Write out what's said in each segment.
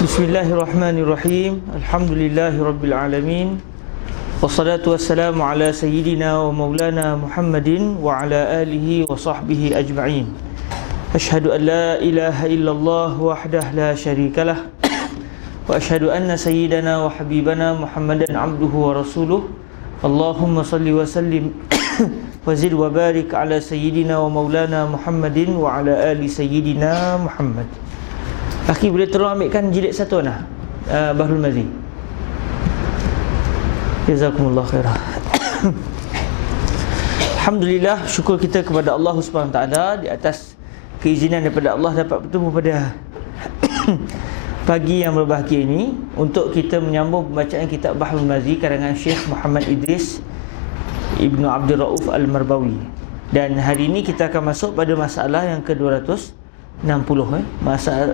Bismillahirrahmanirrahim. Alhamdulillahirabbil alamin. Wassalatu wassalamu ala sayyidina wa maulana Muhammadin wa ala alihi wa sahbihi ajma'in. Ashhadu an la ilaha illallah wahdahu la syarikalah wa ashhadu anna sayyidana wa habibana Muhammadan abduhu wa rasuluh. Allahumma salli wa sallim wa zid wa barik ala sayyidina wa maulana Muhammadin wa ala ali sayyidina Muhammad. Akhi, boleh tolong ambilkan jilid satu nah, Bahrul Mazi. Jazakumullah khairah. Alhamdulillah, syukur kita kepada Allah Subhanahu taala di atas keizinan daripada Allah dapat bertemu pada pagi yang berbahagia ini untuk kita menyambung pembacaan kitab Bahrul Mazi karangan Syekh Muhammad Idris Ibnu Abdul Rauf Al-Marbawi. Dan hari ini kita akan masuk pada masalah yang ke-260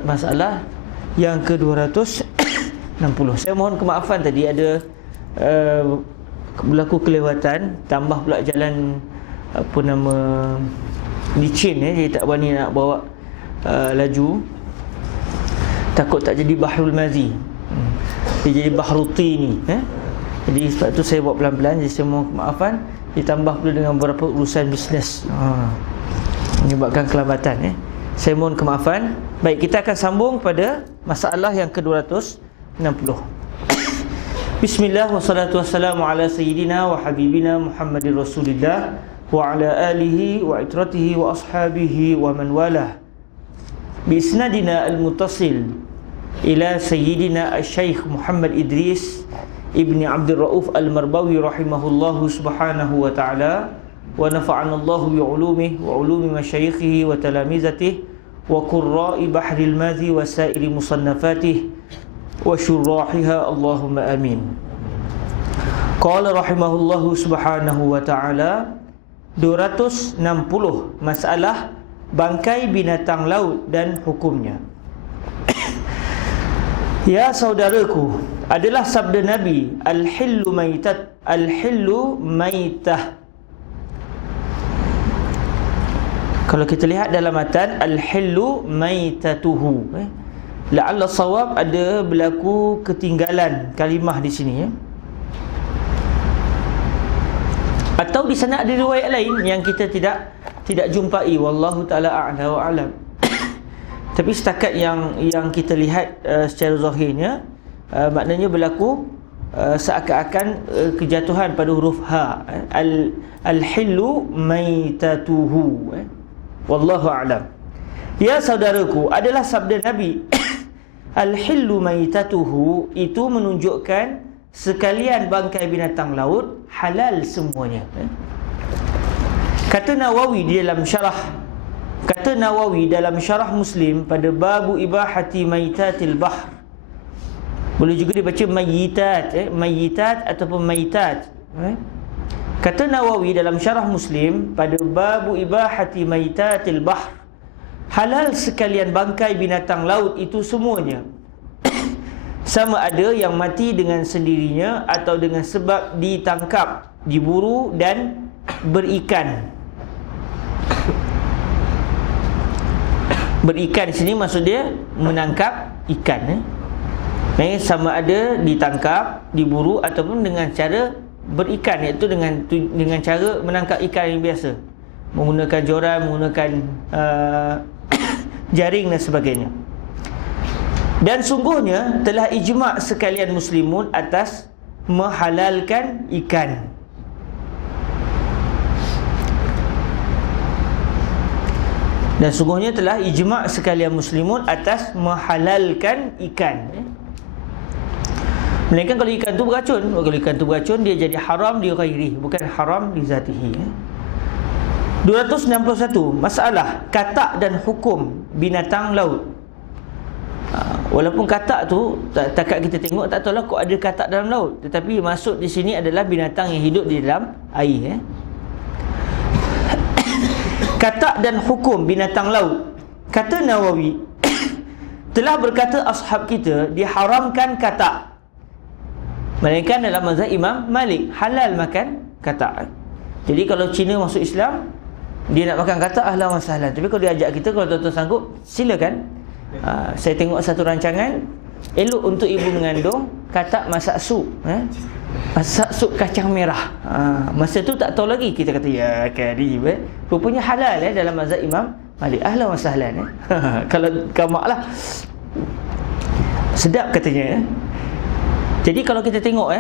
masalah yang ke-260. Saya mohon kemaafan tadi ada berlaku kelewatan, tambah pula jalan apa nama licin jadi tak berani nak bawa laju. Takut tak jadi Bahrul Mazi. Dia jadi Bahrul Tini Jadi sebab tu saya buat pelan-pelan. Jadi saya mohon kemaafan. Ditambah pula dengan beberapa urusan bisnes menyebabkan kelambatan Saya mohon kemaafan. Baik, kita akan sambung pada masalah yang ke-260. Bismillah wassalatu wassalamu ala sayyidina wa habibina Muhammadir Rasulillah wa ala alihi wa itratihi wa ashabihi wa man walah. Bi isnadina al-muttasil ila sayyidina al-Syekh Muhammad Idris Ibni Abdul Rauf Al-Marbawi rahimahullahu subhanahu wa ta'ala. Wa nafa'ana Allahu bi'ulumihi wa ulumi masyayikhihi wa talamizatihi wa qurra'i bahril mazi wa sa'iri musannafatihi wa syurrahiha Allahumma amin. Qala rahimahullahu subhanahu wa ta'ala 260 masalah bangkai binatang laut dan hukumnya. Ya saudaraku, adalah sabda Nabi, al-hillu maitat, al-hillu maitah. Kalau kita lihat dalam matan, al-hillu maitatuhu. La'alla sawab ada berlaku ketinggalan kalimah di sini Atau di sana ada riwayat lain yang kita tidak jumpai, wallahu taala a'la wa a'lam. Tapi setakat yang kita lihat secara zahirnya, maknanya berlaku seakan-akan kejatuhan pada huruf ha. Al-hillu maitatuhu. Wallahu a'lam. Ya saudaraku, adalah sabda Nabi al-hillu maitatuhu, itu menunjukkan sekalian bangkai binatang laut halal semuanya. Kata Nawawi di dalam syarah Muslim pada babu ibahati maitatil bahr. Boleh juga dibaca mayitat, mayitat ataupun maitat. Kata Nawawi dalam syarah Muslim pada babu ibahati maitatil bahr, halal sekalian bangkai binatang laut itu semuanya. Sama ada yang mati dengan sendirinya atau dengan sebab ditangkap, diburu dan berikan. Berikan di sini maksud dia menangkap ikan. Sama ada ditangkap, diburu ataupun dengan cara berikan, iaitu dengan cara menangkap ikan yang biasa, menggunakan joran, menggunakan jaring dan sebagainya. Dan sungguhnya telah ijma' sekalian muslimun atas menghalalkan ikan. Dan sungguhnya telah ijma' sekalian muslimun atas menghalalkan ikan. Melainkan kalau ikan tu beracun. Kalau ikan tu beracun, dia jadi haram di ghairi, bukan haram di zatihi. 261 masalah katak dan hukum binatang laut. Walaupun katak tu takat kita tengok tak tahulah kok ada katak dalam laut, tetapi maksud di sini adalah binatang yang hidup di dalam air. Katak dan hukum binatang laut. Kata Nawawi, telah berkata ashab kita diharamkan katak, melainkan dalam mazhab Imam Malik halal makan katak. Jadi kalau Cina masuk Islam, dia nak makan katak, ahlan wa sahlan. Tapi kalau dia ajak kita, kalau tuan-tuan sanggup, silakan. Saya tengok satu rancangan elok untuk ibu mengandung katak masak sup, masak sup kacang merah. Masa tu tak tahu lagi, kita kata ya karib, rupanya halal dalam mazhab Imam Malik. Ahlan wa sahlan. Kalau kamak lah, sedap katanya. Jadi kalau kita tengok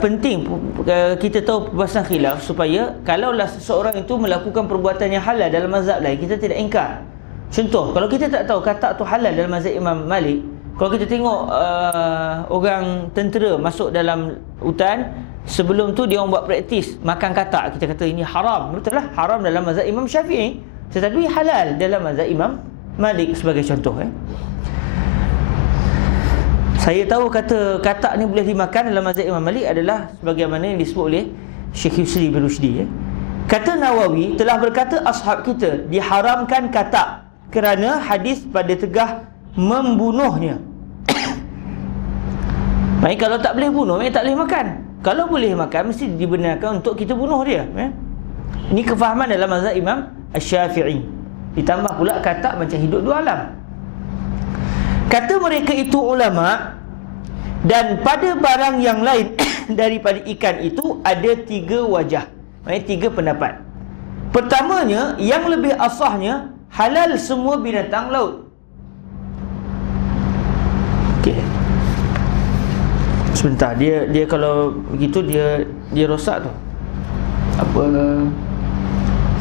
penting kita tahu perbahasan khilaf, supaya kalaulah seseorang itu melakukan perbuatan yang halal dalam mazhab lain, kita tidak ingkar. Contoh, kalau kita tak tahu katak tu halal dalam mazhab Imam Malik, kalau kita tengok orang tentera masuk dalam hutan, sebelum tu dia orang buat praktis makan katak, kita kata ini haram. Betul lah, haram dalam mazhab Imam Syafi'i, tetapi halal dalam mazhab Imam Malik sebagai contoh. Saya tahu kata katak ni boleh dimakan dalam mazhab Imam Malik adalah sebagaimana yang disebut oleh Syekh Yusri bin Rushdi. Kata Nawawi, telah berkata ashab kita diharamkan katak kerana hadis pada tegah membunuhnya. Baik, kalau tak boleh bunuh, tak boleh makan. Kalau boleh makan, mesti dibenarkan untuk kita bunuh dia. Ini kefahaman dalam mazhab Imam Syafi'i. Ditambah pula katak macam hidup dua alam. Kata mereka itu ulama, dan pada barang yang lain daripada ikan itu ada 3 wajah. Maksudnya 3 pendapat. Pertamanya, yang lebih asahnya halal semua binatang laut. Okey. Sebentar, dia kalau begitu dia rosak tu. Apa?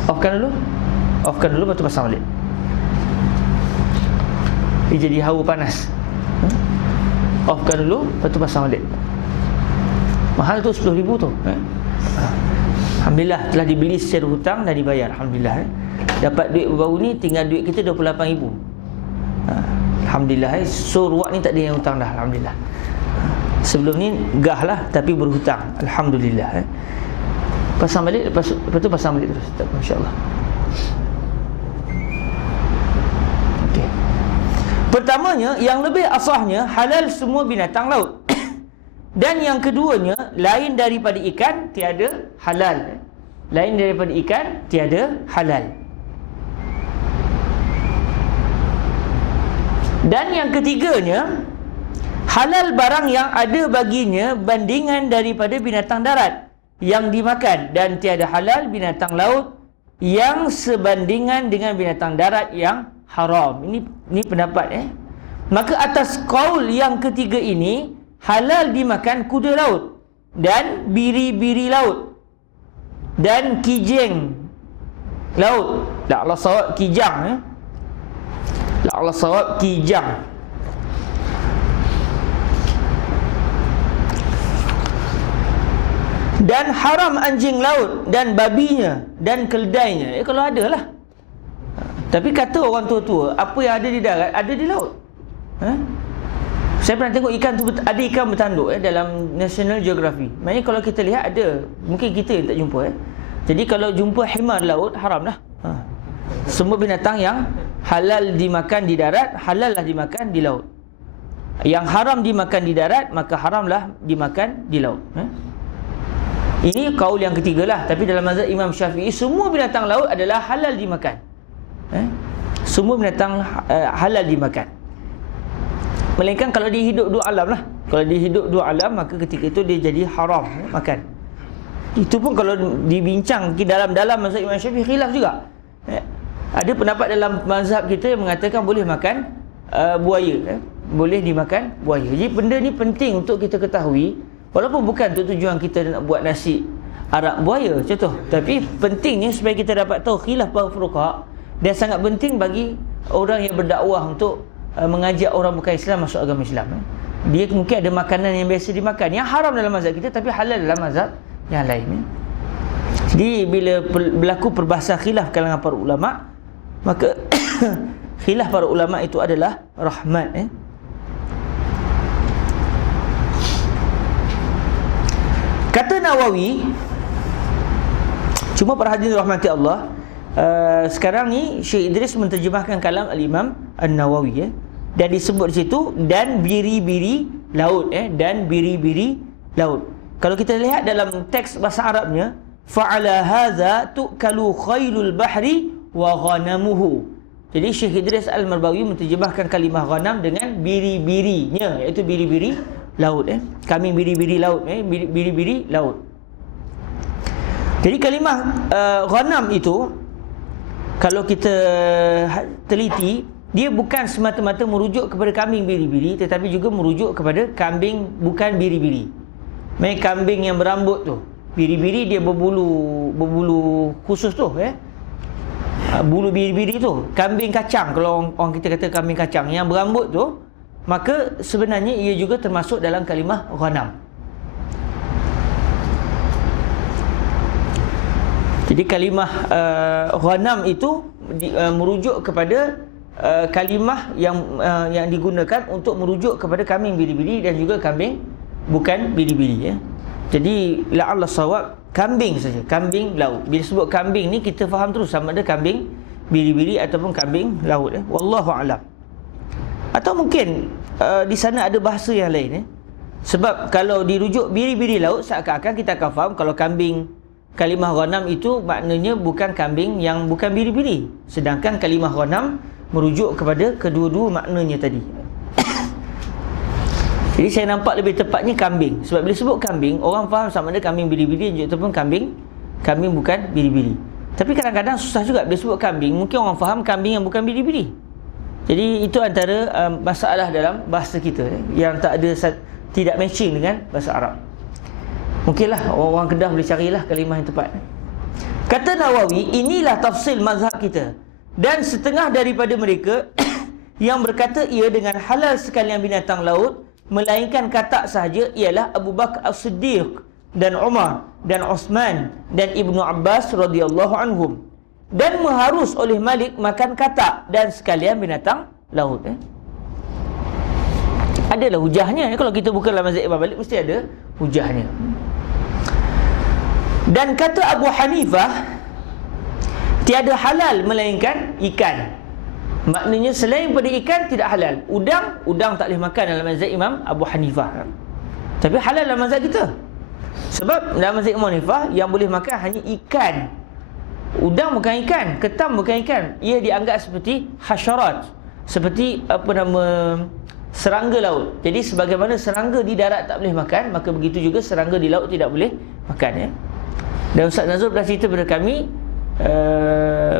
Offkan dulu, lepas tu pasang balik. Dia jadi hawa panas. Offkan dulu, lepas tu pasang balik. Mahal tu 10,000 tu. Alhamdulillah telah dibeli secara hutang dan dibayar. Alhamdulillah. Dapat duit baru ni, tinggal duit kita 28,000. Alhamdulillah. So ruak ni tak ada yang hutang dah. Alhamdulillah. Sebelum ni gah lah, tapi berhutang. Alhamdulillah. Pasang balik, lepas tu pasang balik terus. Tak apa, insyaAllah. Pertamanya, yang lebih asahnya halal semua binatang laut. Dan yang keduanya, lain daripada ikan tiada halal. Lain daripada ikan tiada halal. Dan yang ketiganya, halal barang yang ada baginya bandingan daripada binatang darat yang dimakan, dan tiada halal binatang laut yang sebandingan dengan binatang darat yang haram. Ini pendapat. Maka atas qaul yang ketiga ini, halal dimakan kuda laut dan biri-biri laut dan kijing laut. La Allah sawab kijang. La Allah sawab kijang. Dan haram anjing laut dan babinya dan keledainya. Kalau ada lah. Tapi kata orang tua-tua, apa yang ada di darat ada di laut. Saya pernah tengok ikan tu, ada ikan bertanduk dalam National Geography. Maksudnya kalau kita lihat ada, mungkin kita yang tak jumpa. Jadi kalau jumpa himar laut, haram lah. Semua binatang yang halal dimakan di darat, halal lah dimakan di laut. Yang haram dimakan di darat, maka haramlah dimakan di laut. Ini kaul yang ketiga lah. Tapi dalam mazhab Imam Syafi'i, semua binatang laut adalah halal dimakan. Semua binatang halal dimakan. Melainkan kalau dia hidup dua alam lah. Kalau dia hidup dua alam, maka ketika itu dia jadi haram makan. Itu pun kalau dibincang dalam mazhab Imam Syafi'i, khilaf juga. Ada pendapat dalam mazhab kita yang mengatakan boleh makan buaya. Boleh dimakan buaya. Jadi benda ni penting untuk kita ketahui. Walaupun bukan untuk tujuan kita nak buat nasi arak buaya contoh, tapi pentingnya supaya kita dapat tahu khilaf para fuqaha. Dan sangat penting bagi orang yang berdakwah untuk mengajak orang bukan Islam masuk agama Islam. Dia mungkin ada makanan yang biasa dimakan yang haram dalam mazhab kita tapi halal dalam mazhab yang lain. Jadi bila berlaku perbahasan khilaf kalangan para ulama, maka khilaf para ulama itu adalah rahmat. Kata Nawawi, cuma para hadirin rahmati Allah, sekarang ni Syekh Idris menterjemahkan kalam Al-Imam An-Nawawi dan disebut di situ dan biri-biri laut dan biri-biri laut. Kalau kita lihat dalam teks bahasa Arabnya, fa'ala hadza tu'kalu khailul bahri wa ghanamuhu. Jadi Syekh Idris Al-Marbawi menterjemahkan kalimah ghanam dengan biri-birinya, iaitu biri-biri laut. Kambing biri-biri laut. Biri-biri laut. Jadi kalimah ghanam itu, kalau kita teliti, dia bukan semata-mata merujuk kepada kambing biri-biri, tetapi juga merujuk kepada kambing bukan biri-biri. Maksudnya kambing yang berambut tu. Biri-biri dia berbulu khusus tu, bulu biri-biri tu. Kambing kacang, kalau orang kita kata kambing kacang yang berambut tu, maka sebenarnya ia juga termasuk dalam kalimah ghanam. Jadi kalimah ghanam itu merujuk kepada kalimah yang digunakan untuk merujuk kepada kambing biri-biri dan juga kambing bukan biri-biri, Jadi la'alla sawab kambing saja, kambing laut. Bila sebut kambing ni kita faham terus sama ada kambing biri-biri ataupun kambing laut, wallahu a'lam. Atau mungkin di sana ada bahasa yang lain, Sebab kalau dirujuk biri-biri laut, seakan-akan kita akan faham kalau kambing, kalimah ghanam itu maknanya bukan kambing yang bukan biri-biri. Sedangkan kalimah ghanam merujuk kepada kedua-dua maknanya tadi. Jadi saya nampak lebih tepatnya kambing. Sebab bila sebut kambing, orang faham sama ada kambing biri-biri ataupun kambing bukan biri-biri. Tapi kadang-kadang susah juga bila sebut kambing, mungkin orang faham kambing yang bukan biri-biri. Jadi itu antara masalah dalam bahasa kita, yang tidak matching dengan bahasa Arab. Mungkinlah orang Kedah boleh carilah kalimah yang tepat. Kata Nawawi, inilah tafsil mazhab kita. Dan setengah daripada mereka yang berkata ia dengan halal sekalian binatang laut, melainkan katak sahaja, ialah Abu Bakar As-Siddiq dan Umar dan Uthman dan Ibnu Abbas radhiyallahu anhum. Dan mengharus oleh Malik makan katak dan sekalian binatang laut. Adalah hujahnya. Kalau kita buka dalam mazhab Imam Malik, mesti ada hujahnya. Dan kata Abu Hanifah, tiada halal melainkan ikan. Maknanya selain pada ikan tidak halal. Udang tak boleh makan dalam mazhab Imam Abu Hanifah. Tapi halal dalam mazhab kita. Sebab dalam mazhab Imam Hanifah yang boleh makan hanya ikan. Udang bukan ikan, ketam bukan ikan. Ia dianggap seperti hasyarat, seperti serangga laut. Jadi sebagaimana serangga di darat tak boleh makan, maka begitu juga serangga di laut tidak boleh makan, Dan Ustaz Nazrul pernah cerita kepada kami,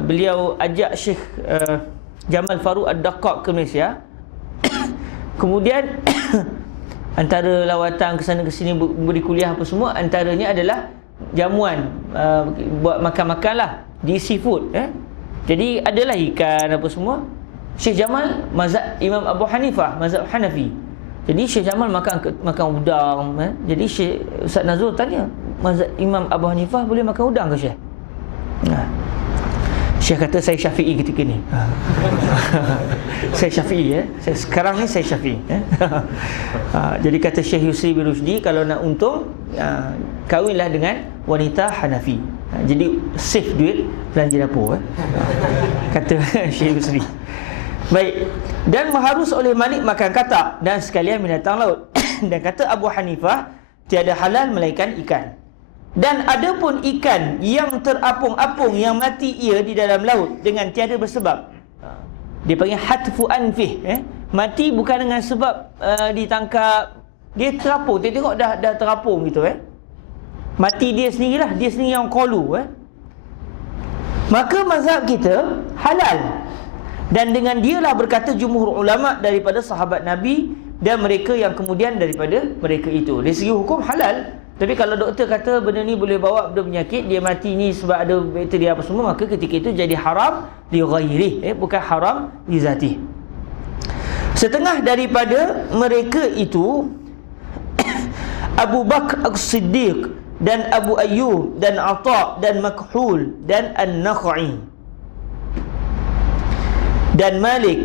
beliau ajak Syekh Jamal Farouk Ad-Daqqaq ke Malaysia. Kemudian antara lawatan ke sana ke sini, beri kuliah apa semua, antaranya adalah jamuan, buat makan-makan lah di seafood, Jadi adalah ikan apa semua. Syekh Jamal mazhab Imam Abu Hanifah, mazhab Hanafi. Jadi Syekh Jamal makan udang, Jadi Syekh Ustaz Nazrul tanya, mazhab Imam Abu Hanifah boleh makan udang ke Syekh? Syekh kata, saya Syafi'i ketika ni. Saya Syafi'i, sekarang ni saya Syafi'i, Jadi kata Syekh Yusri bin Rushdi, kalau nak untung, kahwinlah dengan wanita Hanafi. Jadi save duit belanja dapur, kata Syekh Yusri. Baik. Dan mengharus oleh Malik makan katak dan sekalian binatang laut. Dan kata Abu Hanifah, tiada halal melainkan ikan. Dan ada pun ikan yang terapung-apung yang mati ia di dalam laut dengan tiada bersebab. Dia panggil hatfu anfih, Mati bukan dengan sebab ditangkap, dia terapung. Tengok dah terapung gitu, Mati dia sendirilah, dia sendiri yang qalu, Maka mazhab kita halal. Dan dengan dialah berkata jumhur ulama daripada sahabat Nabi dan mereka yang kemudian daripada mereka itu. Dari segi hukum halal. Tapi kalau doktor kata benda ni boleh bawa benda penyakit, dia mati ni sebab ada bakteri apa semua, maka ketika itu jadi haram li ghairi, bukan haram li zati. Setengah daripada mereka itu Abu Bakar As-Siddiq dan Abu Ayyub dan Atha dan Makhul dan An-Nakhai dan Malik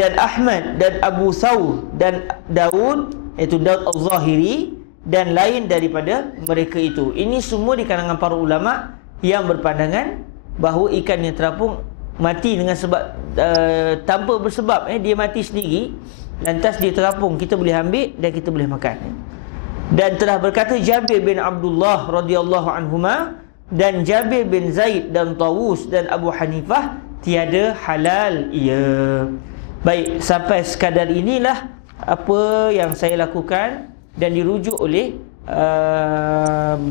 dan Ahmad dan Abu Thawr dan Daud, iaitu Daud Al-Zahiri, dan lain daripada mereka itu. Ini semua di kalangan para ulama yang berpandangan bahawa ikan yang terapung mati dengan sebab tanpa bersebab, dia mati sendiri, lantas dia terapung, kita boleh ambil dan kita boleh makan. Dan telah berkata Jabir bin Abdullah radhiyallahu anhuma dan Jabir bin Zaid dan Tawus dan Abu Hanifah, tiada halal ia. Baik, sampai sekadar inilah apa yang saya lakukan dan dirujuk oleh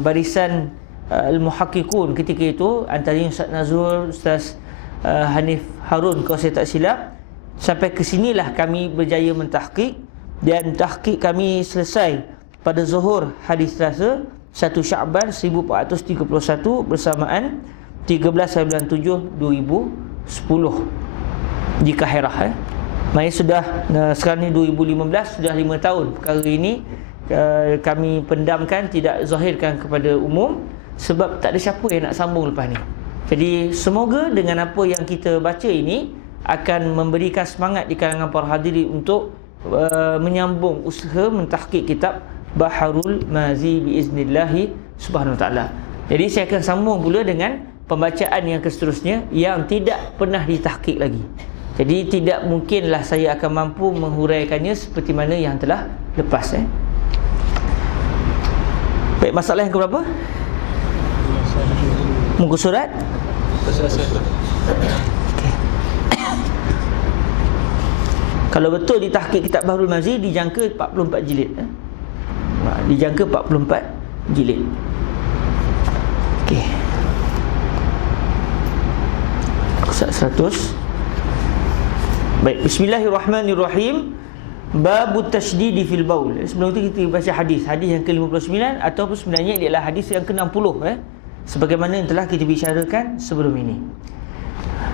barisan al-muhaqqiqun ketika itu, antaranya Ustaz Nazrul, Ustaz Hanif Harun kalau saya tak silap. Sampai ke sinilah kami berjaya mentahqiq, dan tahqiq kami selesai pada zuhur hari Selasa 1 Sya'ban 1431 bersamaan 13/7/2010 di Kahirah. Maksudnya sudah sekarang ni 2015, sudah 5 tahun perkara ini kami pendamkan, tidak zahirkan kepada umum sebab tak ada siapa yang nak sambung lepas ni. Jadi semoga dengan apa yang kita baca ini akan memberikan semangat di kalangan para hadirin untuk menyambung usaha mentahqiq kitab Baharul Mazi biiznillahi subhanahu wa ta'ala. Jadi saya akan sambung pula dengan pembacaan yang seterusnya yang tidak pernah ditahqiq lagi. Jadi tidak mungkinlah saya akan mampu menghuraikannya seperti mana yang telah lepas. Baik, masalah yang keberapa? Muka surat? Kalau betul ditahqiq kitab Bahrul Mazi dijangka 44 jilid. Dijangka 44 jilid. Okey. Kisah 100. Baik, bismillahirrahmanirrahim. Babut tasydid fil baul. Sebelum itu kita baca hadis yang ke-59 ataupun sebenarnya dia adalah hadis yang ke-60 sebagaimana yang telah kita bicarakan sebelum ini.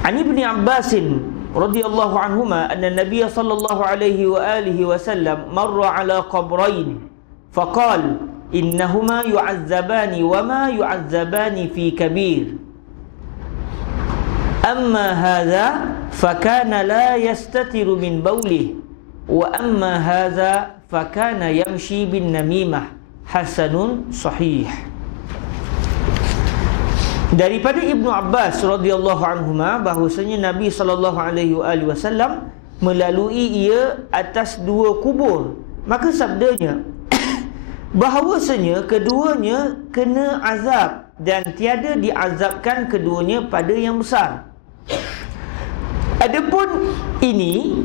Ani Ibn Abbas radhiyallahu anhuma anna Nabiy sallallahu alaihi wa alihi wasallam marra ala qabrayn faqala innahuma yu'azzabani wa ma yu'azzabani fi kabir amma hadha fakana la yastatiru min bawlihi wa amma hadha fakana yamshi bin namimah hasanun sahih. Daripada Ibnu Abbas radhiyallahu anhuma bahwasanya Nabi sallallahu alaihi wasallam melalui ia atas 2 kubur, maka sabdanya bahawasanya keduanya kena azab dan tiada diazabkan keduanya pada yang besar. Adapun ini,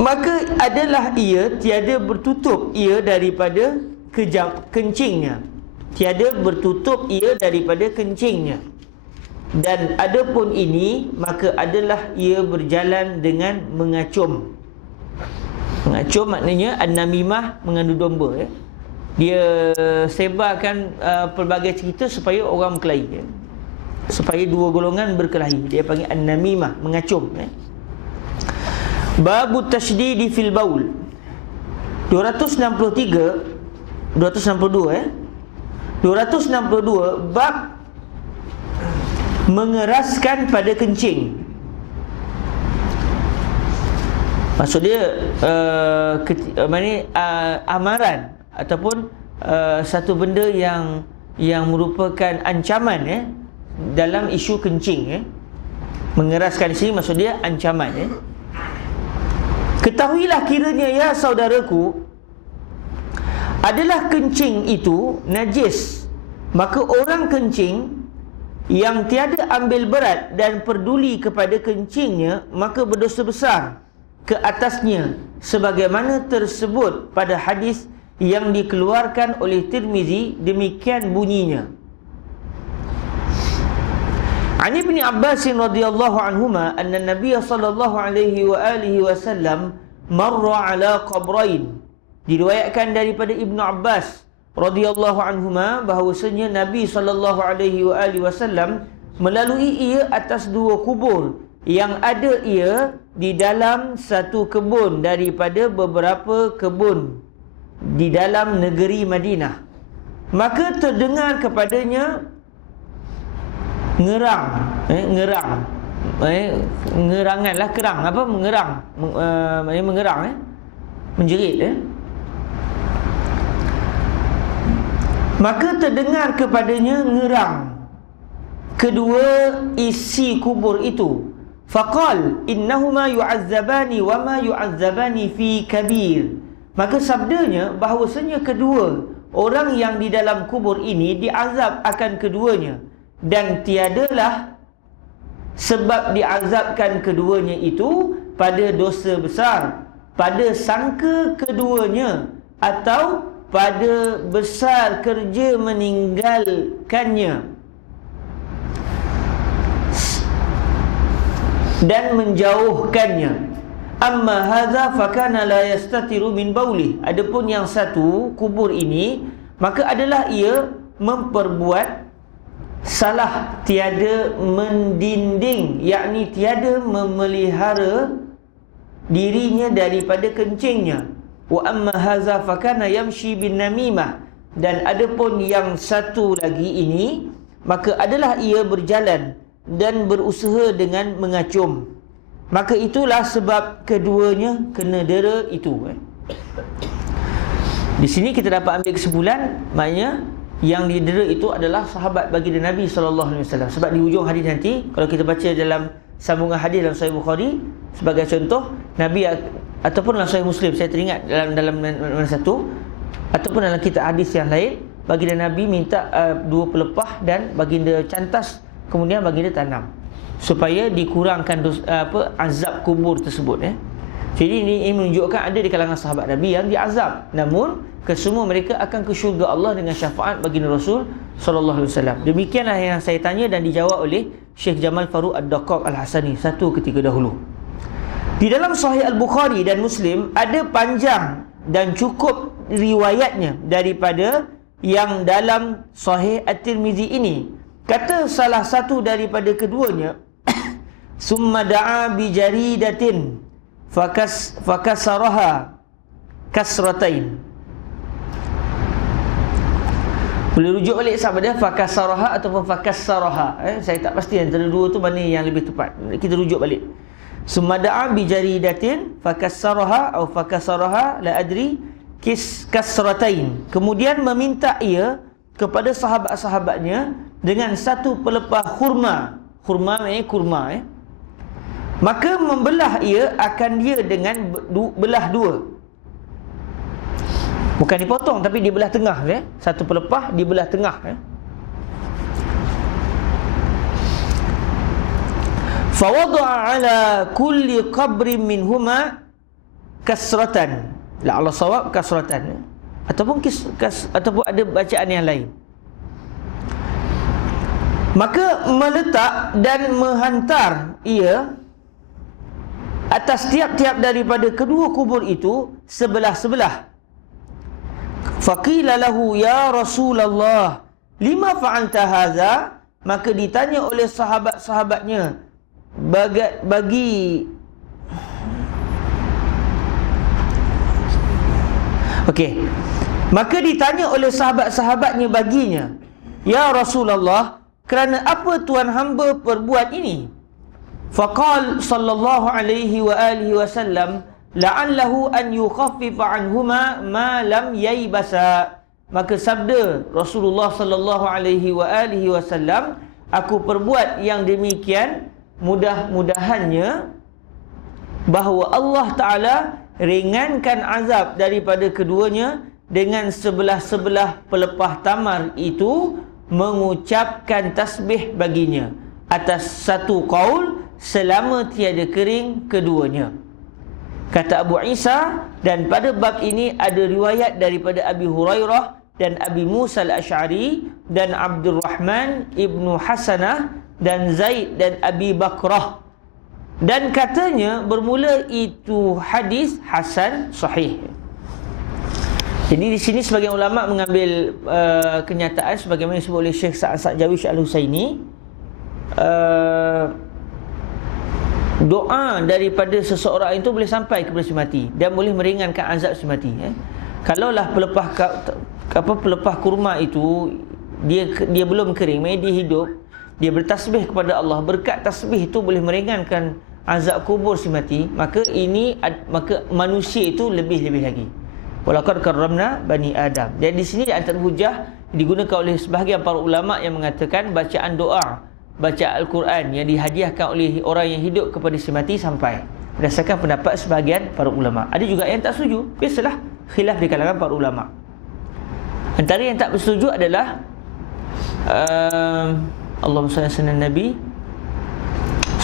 maka adalah ia tiada bertutup ia daripada kencingnya. Tiada bertutup ia daripada kencingnya. Dan adapun ini, maka adalah ia berjalan dengan mengacum. Mengacum maknanya an-namimah, mengadu domba. Dia sebarkan pelbagai cerita supaya orang berkelahi. Supaya 2 golongan berkelahi. Dia panggil an-namimah, mengacum. Babut tasydid fil baul. 262 bab mengeraskan pada kencing. Maksud dia amaran ataupun satu benda yang merupakan ancaman dalam isu kencing. Mengeraskan di sini maksud dia ancaman. Ketahuilah kiranya ya saudaraku, adalah kencing itu najis, maka orang kencing yang tiada ambil berat dan peduli kepada kencingnya, maka berdosa besar ke atasnya, sebagaimana tersebut pada hadis yang dikeluarkan oleh Tirmizi, demikian bunyinya. Ani Ibn Abbas radhiyallahu anhuma anna Nabiy sallallahu alaihi wa alihi wasallam marra ala qabrayn. Diriwayatkan daripada Ibnu Abbas radhiyallahu anhuma bahawasanya Nabi sallallahu alaihi wasallam melalui ia atas 2 kubur yang ada ia di dalam satu kebun daripada beberapa kebun di dalam negeri Madinah. Maka terdengar kepadanya ngerang, ngeranganlah, kerang apa, mengerang, mengerang, menjerit. Maka terdengar kepadanya ngerang kedua isi kubur itu. Faqal innahuma yu'azzabani wa ma yu'azzabani fi kabir. Maka sabdanya bahawasanya kedua orang yang di dalam kubur ini diazab akan keduanya, dan tiadalah sebab diazabkan keduanya itu pada dosa besar, pada sangka keduanya, atau pada besar kerja meninggalkannya dan menjauhkannya. Amma hadza fakana la yastatiru min bauli. Adapun yang satu, kubur ini, maka adalah ia memperbuat salah, tiada mendinding, yakni tiada memelihara dirinya daripada kencingnya. Wa amma hadza fakana yamshi bin namimah. Dan adapun yang satu lagi ini, maka adalah ia berjalan dan berusaha dengan mengacung. Maka itulah sebab keduanya kena dera itu. Di sini kita dapat ambil kesimpulan, maknanya yang didera itu adalah sahabat baginda Nabi SAW. Sebab di hujung hadis nanti, kalau kita baca dalam sambungan hadis dalam Sahih Bukhari, sebagai contoh, Nabi ataupun dalam Sahih Muslim, saya teringat dalam mana satu, ataupun dalam kitab hadis yang lain, baginda Nabi minta 2 pelepah dan baginda cantas, kemudian baginda tanam, supaya dikurangkan azab kubur tersebut. Jadi ini menunjukkan ada di kalangan sahabat Nabi yang diazab, namun kesemua mereka akan ke syurga Allah dengan syafaat baginda Rasul sallallahu alaihi wasallam. Demikianlah yang saya tanya dan dijawab oleh Syekh Jamal Faruq Ad-Daqqaq Al-Hasani satu ketika dahulu. Di dalam Sahih Al-Bukhari dan Muslim ada panjang dan cukup riwayatnya daripada yang dalam Sahih At-Tirmizi ini. Kata salah satu daripada keduanya, summa da'a bi jaridatin fakasaraha kasratain. Boleh rujuk balik sama dia fakasaraha ataupun fakassaraha. Saya tak pasti antara dua tu mana yang lebih tepat. Kita rujuk balik. Summa da'a bi jaridatin fakassaraha atau fakasaraha la adri kasratain. Kemudian meminta ia kepada sahabat-sahabatnya dengan satu pelepah khurma. Khurma maknanya kurma. Maka membelah ia akan dia dengan belah dua. Bukan dipotong, tapi dibelah tengah. Satu pelepah dibelah tengah. Fawada'a ala kulli qabrin minhuma kasratan. La ala sawab kasratan. Ataupun ataupun ada bacaan yang lain. Maka meletak dan menghantar ia atas tiap-tiap daripada kedua kubur itu sebelah-sebelah. Faqila lahu ya Rasulullah lima fa'alta hadza. Maka ditanya oleh sahabat-sahabatnya maka ditanya oleh sahabat-sahabatnya baginya, ya Rasulullah, kerana apa tuan hamba perbuat ini? Faqal sallallahu alaihi wa alihi wasallam la'allahu an yukhaffifa anhuma ma lam yaybasa. Maka sabda Rasulullah sallallahu alaihi wa alihi wasallam, aku perbuat yang demikian mudah-mudahannya bahawa Allah Ta'ala ringankan azab daripada keduanya dengan sebelah-sebelah pelepah tamar itu mengucapkan tasbih baginya atas satu qaul selama tiada kering keduanya. Kata Abu Isa, dan pada bab ini ada riwayat daripada Abi Hurairah dan Abi Musa Al-Asy'ari dan Abdul Rahman Ibnu Hasanah dan Zaid dan Abi Bakrah, dan katanya bermula itu hadis hasan sahih. Jadi di sini sebagian ulama mengambil kenyataan sebagaimana disebut oleh Syekh Sa'ad Jawish Al-Husaini, doa daripada seseorang itu boleh sampai kepada si mati dan boleh meringankan azab si mati. Kalaulah pelepah kurma itu dia belum kering, dia hidup, dia bertasbih kepada Allah, berkat tasbih itu boleh meringankan azab kubur si mati, maka manusia itu lebih-lebih lagi. Walaqad karramna bani Adam. Dan di sini antara hujah digunakan oleh sebahagian para ulama yang mengatakan bacaan doa, baca Al-Quran yang dihadiahkan oleh orang yang hidup kepada si mati sampai, berdasarkan pendapat sebahagian para ulama. Ada juga yang tak setuju. Biasalah khilaf di kalangan para ulama. Antara yang tak bersetuju adalah Allahumma salli ala Nabi,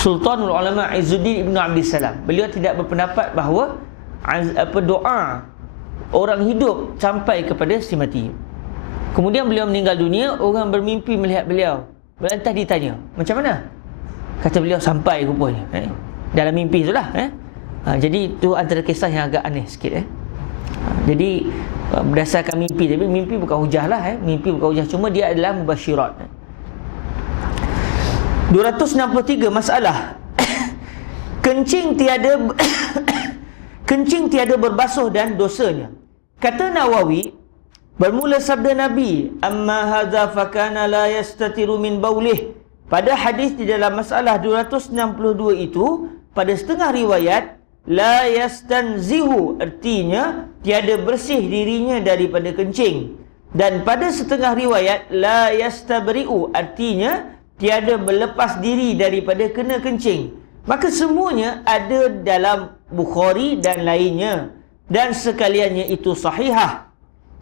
Sultanul Ulama Izzuddin Ibn Abdissalam, beliau tidak berpendapat bahawa doa orang hidup sampai kepada si mati. Kemudian beliau meninggal dunia, orang bermimpi melihat beliau. Lantas ditanya, macam mana? Kata beliau, sampai rupanya. Dalam mimpi itulah. Jadi itu antara kisah yang agak aneh sikit. Jadi berdasarkan mimpi, tapi mimpi bukan hujah lah. Mimpi bukan hujah, cuma dia adalah mubasyirat. 263 masalah. Kencing tiada berbasuh dan dosanya. Kata Nawawi, bermula sabda Nabi, amma hadza fakana la yastatiru min baulih. Pada hadis di dalam masalah 262 itu, pada setengah riwayat la yastanzihu, artinya tiada bersih dirinya daripada kencing. Dan pada setengah riwayat la yastabri'u, artinya tiada berlepas diri daripada kena kencing. Maka semuanya ada dalam Bukhari dan lainnya, dan sekaliannya itu sahihah.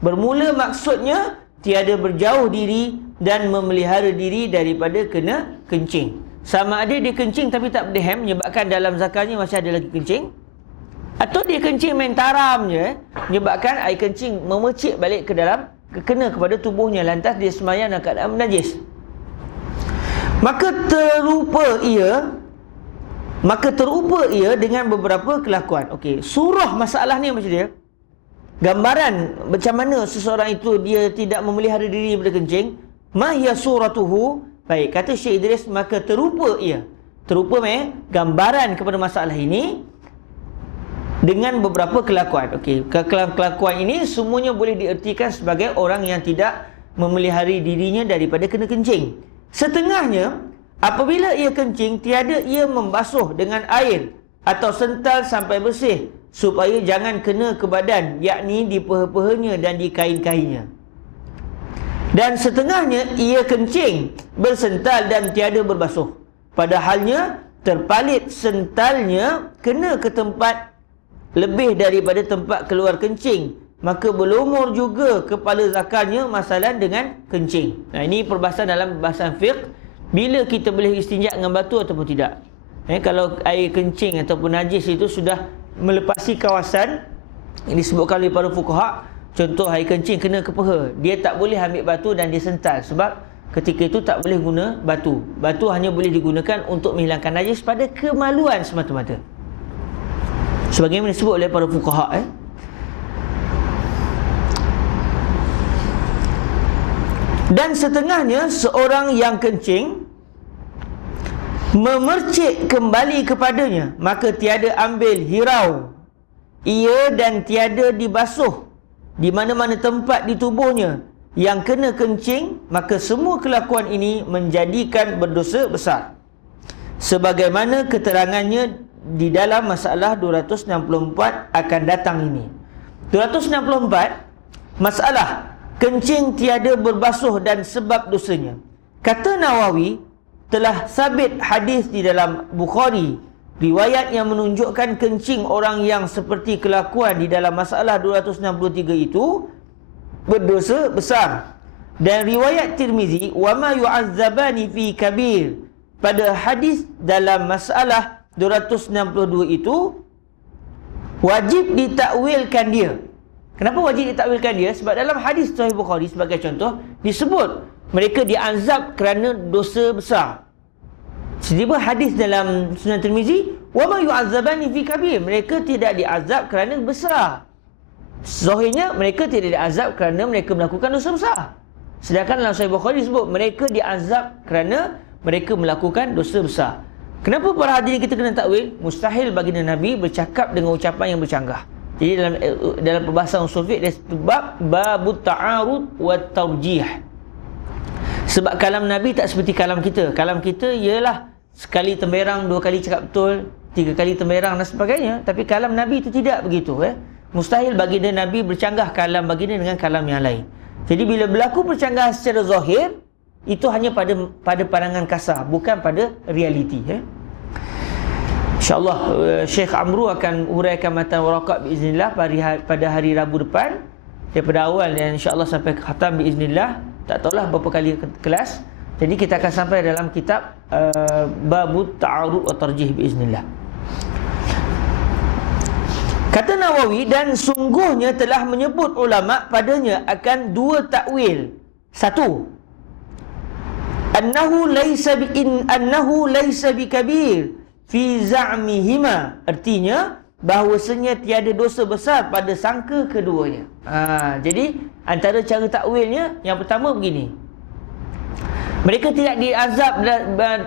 Bermula maksudnya tiada berjauh diri dan memelihara diri daripada kena kencing. Sama ada dia kencing tapi tak berdehem, menyebabkan dalam zakarnya masih ada lagi kencing, atau dia kencing main taram je, menyebabkan air kencing memercik balik ke dalam, kena kepada tubuhnya, lantas dia sembahyang dalam keadaan najis. Maka terupa ia dengan beberapa kelakuan. Okey, surah masalah ni macam dia. Gambaran macam mana seseorang itu dia tidak memelihara diri daripada kencing. Mahya suratuhu. Baik, kata Syekh Idris, maka terupa ia. Terupa gambaran kepada masalah ini dengan beberapa kelakuan. Okey, kelakuan ini semuanya boleh diertikan sebagai orang yang tidak memelihara dirinya daripada kena kencing. Setengahnya, apabila ia kencing, tiada ia membasuh dengan air atau sental sampai bersih, supaya jangan kena ke badan, yakni di peha-pehanya dan di kain-kainnya. Dan setengahnya ia kencing, bersental dan tiada berbasuh, padahalnya terpalit sentalnya kena ke tempat lebih daripada tempat keluar kencing, maka berlumur juga kepala zakarnya masalah dengan kencing. Nah, ini perbahasan dalam bahasan fiqh, bila kita boleh istinja dengan batu ataupun tidak. Kalau air kencing ataupun najis itu sudah melepasi kawasan yang disebutkan oleh para fuqaha, contoh air kencing kena ke peha, dia tak boleh ambil batu dan dia sental, sebab ketika itu tak boleh guna batu. Batu hanya boleh digunakan untuk menghilangkan najis pada kemaluan semata-mata, sebagaimana disebut oleh para fuqaha. Dan setengahnya, seorang yang kencing memercik kembali kepadanya, maka tiada ambil hirau ia dan tiada dibasuh di mana-mana tempat di tubuhnya yang kena kencing, maka semua kelakuan ini menjadikan berdosa besar, sebagaimana keterangannya di dalam masalah 264 akan datang ini. 264 masalah kencing tiada berbasuh dan sebab dosanya. Kata Nawawi, telah sabit hadis di dalam Bukhari, riwayat yang menunjukkan kencing orang yang seperti kelakuan di dalam masalah 263 itu berdosa besar. Dan riwayat Tirmizi, wa ma yu'azzabani fi kabir, pada hadis dalam masalah 262 itu wajib ditakwilkan dia. Kenapa wajib ditakwilkan dia? Sebab dalam hadis Sahih Bukhari sebagai contoh disebut mereka diazab kerana dosa besar. Setiba hadis dalam Sunan Tirmizi, wa ma yu'azzabani fi kabir, mereka tidak diazab kerana besar. Zahirnya mereka tidak diazab kerana mereka melakukan dosa besar. Sedangkan dalam Sahih Bukhari disebut mereka diazab kerana mereka melakukan dosa besar. Kenapa para hadirin kita kena takwil? Mustahil baginda Nabi bercakap dengan ucapan yang bercanggah. Jadi dalam perbahasan usul fiqh dia sebab babut ta'arud wa tarjih. Sebab kalam Nabi tak seperti kalam kita. Kalam kita ialah sekali temberang, dua kali cakap betul, tiga kali temberang dan sebagainya. Tapi kalam Nabi itu tidak begitu. Mustahil baginda Nabi bercanggah kalam baginda dengan kalam yang lain. Jadi bila berlaku percanggahan secara zahir, itu hanya pada pandangan kasar, bukan pada realiti. InsyaAllah Syekh Amru akan uraikan matan waraqat biiznillah pada hari Rabu depan, daripada awal dan insyaAllah sampai khatam biiznillah. Tak tahulah berapa kali kelas. Jadi kita akan sampai dalam kitab Babut Ta'arud wa Tarjih biiznillah. Kata Nawawi, dan sungguhnya telah menyebut ulama padanya akan dua takwil. Satu, annahu laysa bikabir fi za'mihima, artinya bahawasanya tiada dosa besar pada sangka keduanya. Jadi antara cara takwilnya, yang pertama begini, mereka tidak diazab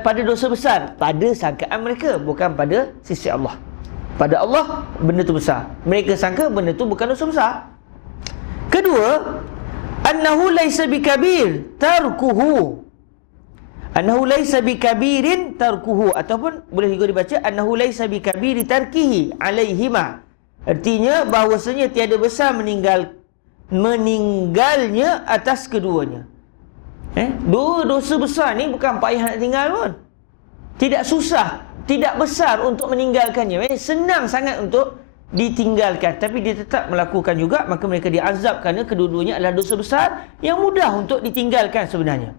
pada dosa besar pada sangkaan mereka, bukan pada sisi Allah. Pada Allah benda tu besar, mereka sangka benda tu bukan dosa besar. Kedua, annahu laysa bikabir tarkuhu, annahu laysa bikabirin tarkuhu, ataupun boleh juga dibaca annahu laysa bikabiri tarkihi alaihima, artinya bahawasanya tiada besar meninggalnya atas keduanya. Dua dosa besar ni bukan payah nak tinggal pun, tidak susah, tidak besar untuk meninggalkannya. Senang sangat untuk ditinggalkan, tapi dia tetap melakukan juga, maka mereka diazab kerana kedua-duanya adalah dosa besar yang mudah untuk ditinggalkan sebenarnya.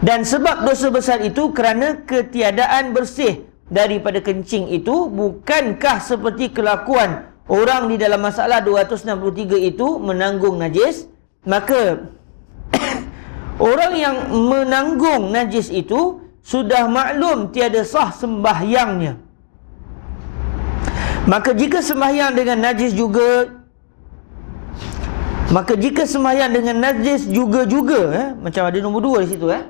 Dan sebab dosa besar itu kerana ketiadaan bersih daripada kencing itu, bukankah seperti kelakuan orang di dalam masalah 263 itu menanggung najis, maka orang yang menanggung najis itu sudah maklum tiada sah sembahyangnya. Maka jika sembahyang dengan najis juga, macam ada nombor 2 di situ lah,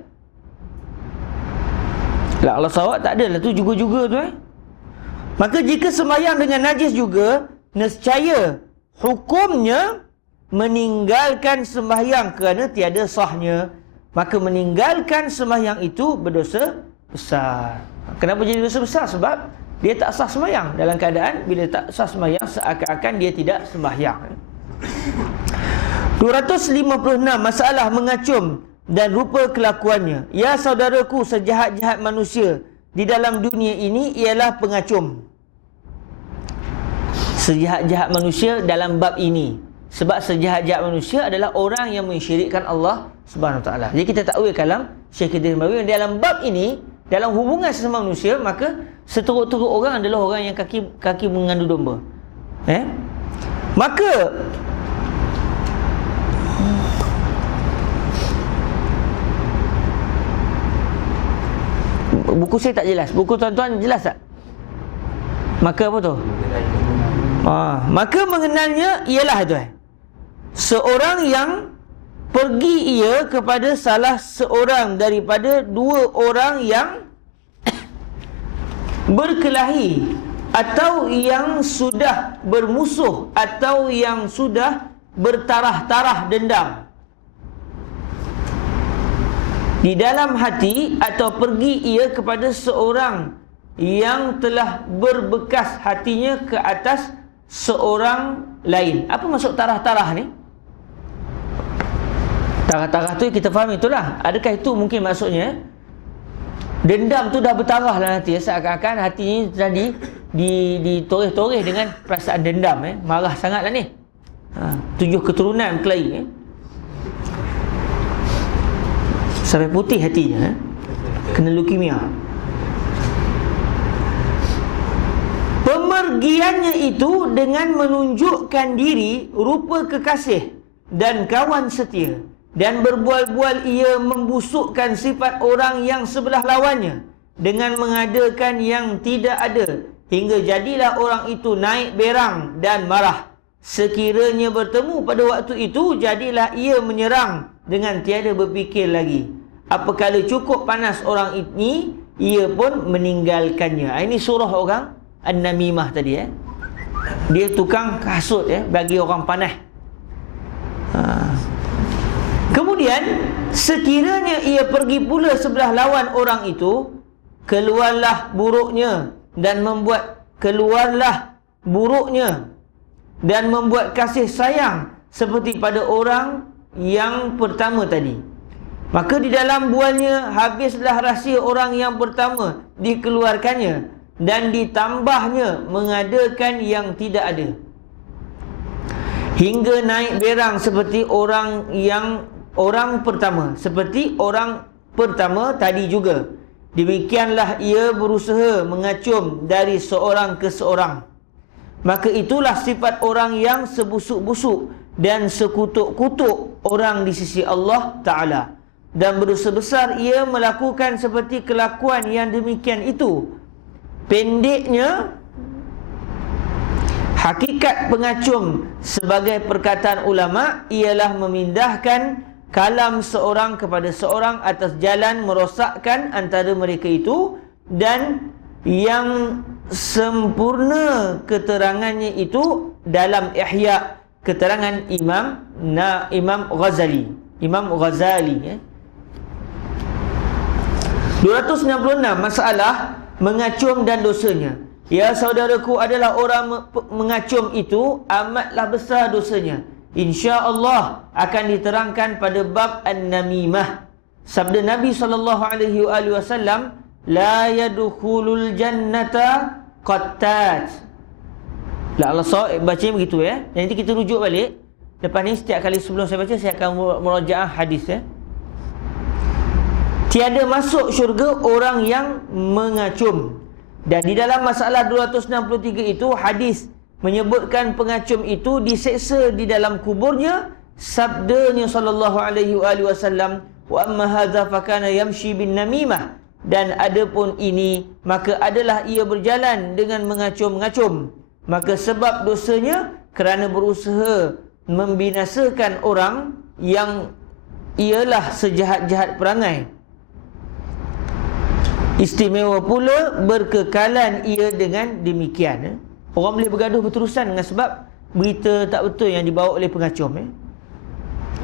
Allah sawak tak ada lah tu juga-juga tu Maka jika sembahyang dengan najis juga, nescaya hukumnya meninggalkan sembahyang kerana tiada sahnya. Maka meninggalkan sembahyang itu berdosa besar. Kenapa jadi dosa besar? Sebab dia tak sah sembahyang. Dalam keadaan bila tak sah sembahyang, seakan-akan dia tidak sembahyang. 256. Masalah mengacum dan rupa kelakuannya. Ya saudaraku, sejahat-jahat manusia di dalam dunia ini ialah pengacum. Sejahat-jahat manusia dalam bab ini, sebab sejahat-jahat manusia adalah orang yang mensyirikkan Allah Subhanahu Wa Taala. Jadi kita takwil kalam Syekh Qadir Mawi dalam bab ini, dalam hubungan sesama manusia, maka seteruk-teruk orang adalah orang yang kaki mengandu domba. Maka buku saya tak jelas. Buku tuan-tuan jelas tak? Maka apa tu? Maka mengenalnya ialah itu seorang yang pergi ia kepada salah seorang daripada dua orang yang berkelahi, atau yang sudah bermusuh, atau yang sudah bertarah-tarah dendam di dalam hati, atau pergi ia kepada seorang yang telah berbekas hatinya ke atas seorang lain. Apa maksud tarah-tarah ni? Tarah-tarah tu kita faham itulah. Adakah itu mungkin maksudnya dendam tu dah bertarah dalam hati, seakan-akan hati ni tadi ditoreh-toreh dengan perasaan dendam, marah sangatlah ni. 7 keturunan berkelahi, sampai putih hatinya, kena leukemia. Pemergiannya itu dengan menunjukkan diri rupa kekasih dan kawan setia, dan berbual-bual ia membusukkan sifat orang yang sebelah lawannya dengan mengadakan yang tidak ada, hingga jadilah orang itu naik berang dan marah. Sekiranya bertemu pada waktu itu, jadilah ia menyerang dengan tiada berfikir lagi. Apakala cukup panas orang ini, ia pun meninggalkannya. Ini surah orang An-Namimah tadi. Dia tukang kasut bagi orang panas. Kemudian sekiranya ia pergi pula sebelah lawan orang itu, keluarlah buruknya dan membuat kasih sayang seperti pada orang yang pertama tadi. Maka di dalam bualnya habislah rahsia orang yang pertama dikeluarkannya, dan ditambahnya mengadakan yang tidak ada, hingga naik berang seperti orang pertama, seperti orang pertama tadi juga, demikianlah ia berusaha mengacung dari seorang ke seorang. Maka itulah sifat orang yang sebusuk-busuk dan sekutuk-kutuk orang di sisi Allah Ta'ala. Dan berdosa besar ia melakukan seperti kelakuan yang demikian itu. Pendeknya, hakikat pengacung sebagai perkataan ulama ialah memindahkan kalam seorang kepada seorang atas jalan merosakkan antara mereka itu, dan yang sempurna keterangannya itu dalam Ihya, keterangan Imam Ghazali. 266 masalah mengacung dan dosanya. Ya saudaraku, adalah orang mengacung itu amatlah besar dosanya. InsyaAllah akan diterangkan pada bab An-Namimah. Sabda Nabi SAW, la yadkhulul jannata qattat. La Allah baca begitu ya. Nanti kita rujuk balik. Lepas ni setiap kali sebelum saya baca, saya akan merajaah hadis ya. Tiada masuk syurga orang yang mengacung. Dan di dalam masalah 263 itu, hadis menyebutkan pengacung itu diseksa di dalam kuburnya. Sabdanya sallallahu alaihi wasallam, wa amma hadza fakana yamshi bin namimah. Dan adapun ini, maka adalah ia berjalan dengan mengacung-ngacung. Maka sebab dosanya kerana berusaha membinasakan orang yang ialah sejahat-jahat perangai. Istimewa pula berkekalan ia dengan demikian. Orang boleh bergaduh berterusan dengan sebab berita tak betul yang dibawa oleh pengacung.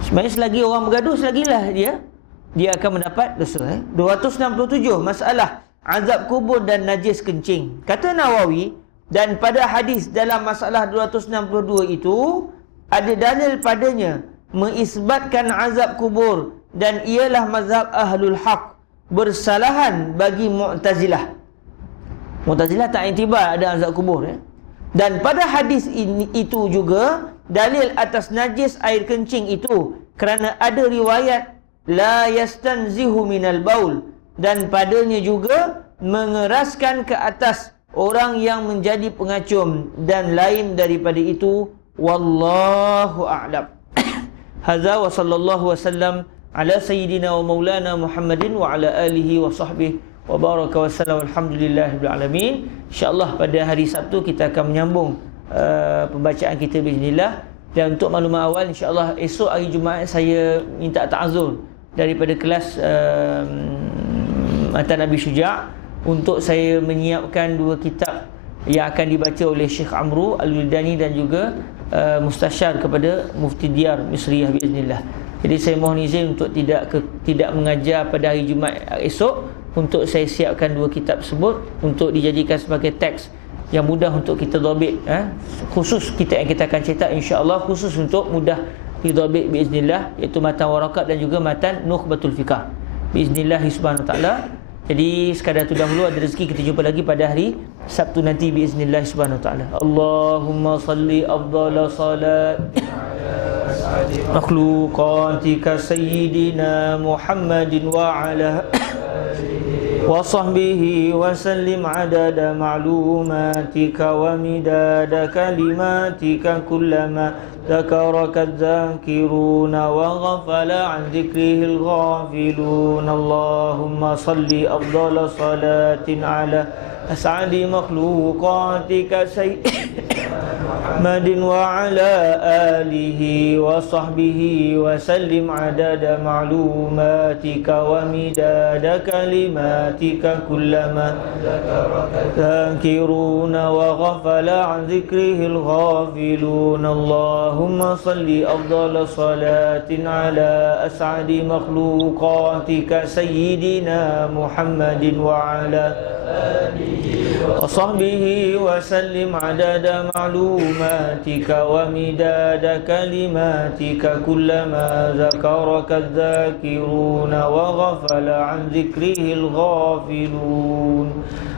Sebenarnya selagi orang bergaduh, selagilah dia akan mendapat dosa. 267 masalah azab kubur dan najis kencing. Kata Nawawi, dan pada hadis dalam masalah 262 itu ada dalil padanya mengisbatkan azab kubur, dan ialah mazhab Ahlul Haq, bersalahan bagi Mu'tazilah. Mu'tazilah tak iktibar ada azab kubur ya. Dan pada hadis itu juga dalil atas najis air kencing itu, kerana ada riwayat la yastanzihu minal baul, dan padanya juga mengeraskan ke atas orang yang menjadi pengacung, dan lain daripada itu. Wallahu a'lam. Hadza wa sallallahu wasallam ala sayyidina wa maulana Muhammadin wa ala alihi wa sahbihi wa baraka wa sallam. Alhamdulillahirabbil alamin. InsyaAllah pada hari Sabtu kita akan menyambung pembacaan kita bismillah. Dan untuk maklumat awal, insyaAllah esok hari Jumaat saya minta ta'azur daripada kelas Matan Nabi Syuja' untuk saya menyiapkan 2 kitab yang akan dibaca oleh Syekh Amru Al-Wildani dan juga mustasyar kepada Mufti Diyar Misriyah biiznillah. Jadi saya mohon izin untuk tidak mengajar pada hari Jumaat esok, untuk saya siapkan 2 kitab tersebut untuk dijadikan sebagai teks yang mudah untuk kita dhabit, khusus kitab yang kita akan cetak insya-Allah khusus untuk mudah didhabit biiznillah, iaitu matan warakat dan juga matan nukhbatul fiqh biiznillah subhanahu taala. Jadi sekadar itu dahulu, ada rezeki kita jumpa lagi pada hari Sabtu nanti biiznillah subhanahu taala. Allahumma salli afdhala salat makhluqatika sayyidina Muhammadin wa ala wa sahbihi wa sallim adada ma'lumatika wa midada kalimatika kullama dzakaraka dzakiruna wa ghafala an dzikrihil ghafilun. Allahumma salli afdhala salatin ala as'adi makhluqatika Muhammadin wa ala alihi wa sahbihi wa sallim adada ma'lumatika wa midada kalimatika kullama dzakiruna wa ghafala an dzikrihil ghafilun. Allahumma salli afdhala salatin ala as'adi makhluqatika sayyidina Muhammadin wa ala alihi wa sahbihi wa sallim adada ma'lumatika كلماتك ومداد كلماتك كلما ذكرك الذاكرون وغفل عن ذكره الغافلون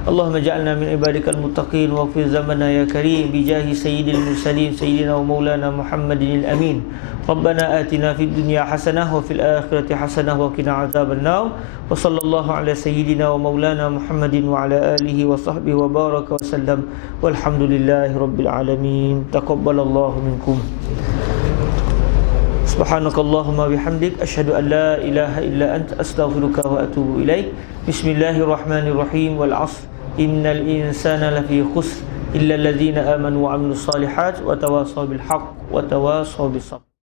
اللهم اجعلنا من عبادك المتقين واغفر ذنبنا يا كريم بجاه سيد المرسلين سيدنا ومولانا محمد الأمين ربنا آتنا في الدنيا حسنة وفي الآخرة حسنة وقنا عذاب النار وصلى الله على سيدنا ومولانا محمد وعلى آله وصحبه وبارك وسلم والحمد لله رب العالمين تقبل الله منكم سبحانك اللهم وبحمدك أشهد أن لا إله إلا أنت أستغفرك وأتوب إليك بسم الله الرحمن الرحيم والعصر إن الإنسان لفي خسر إلا الذين آمنوا وعملوا الصالحات وتواصوا بالحق وتواصوا بالصبر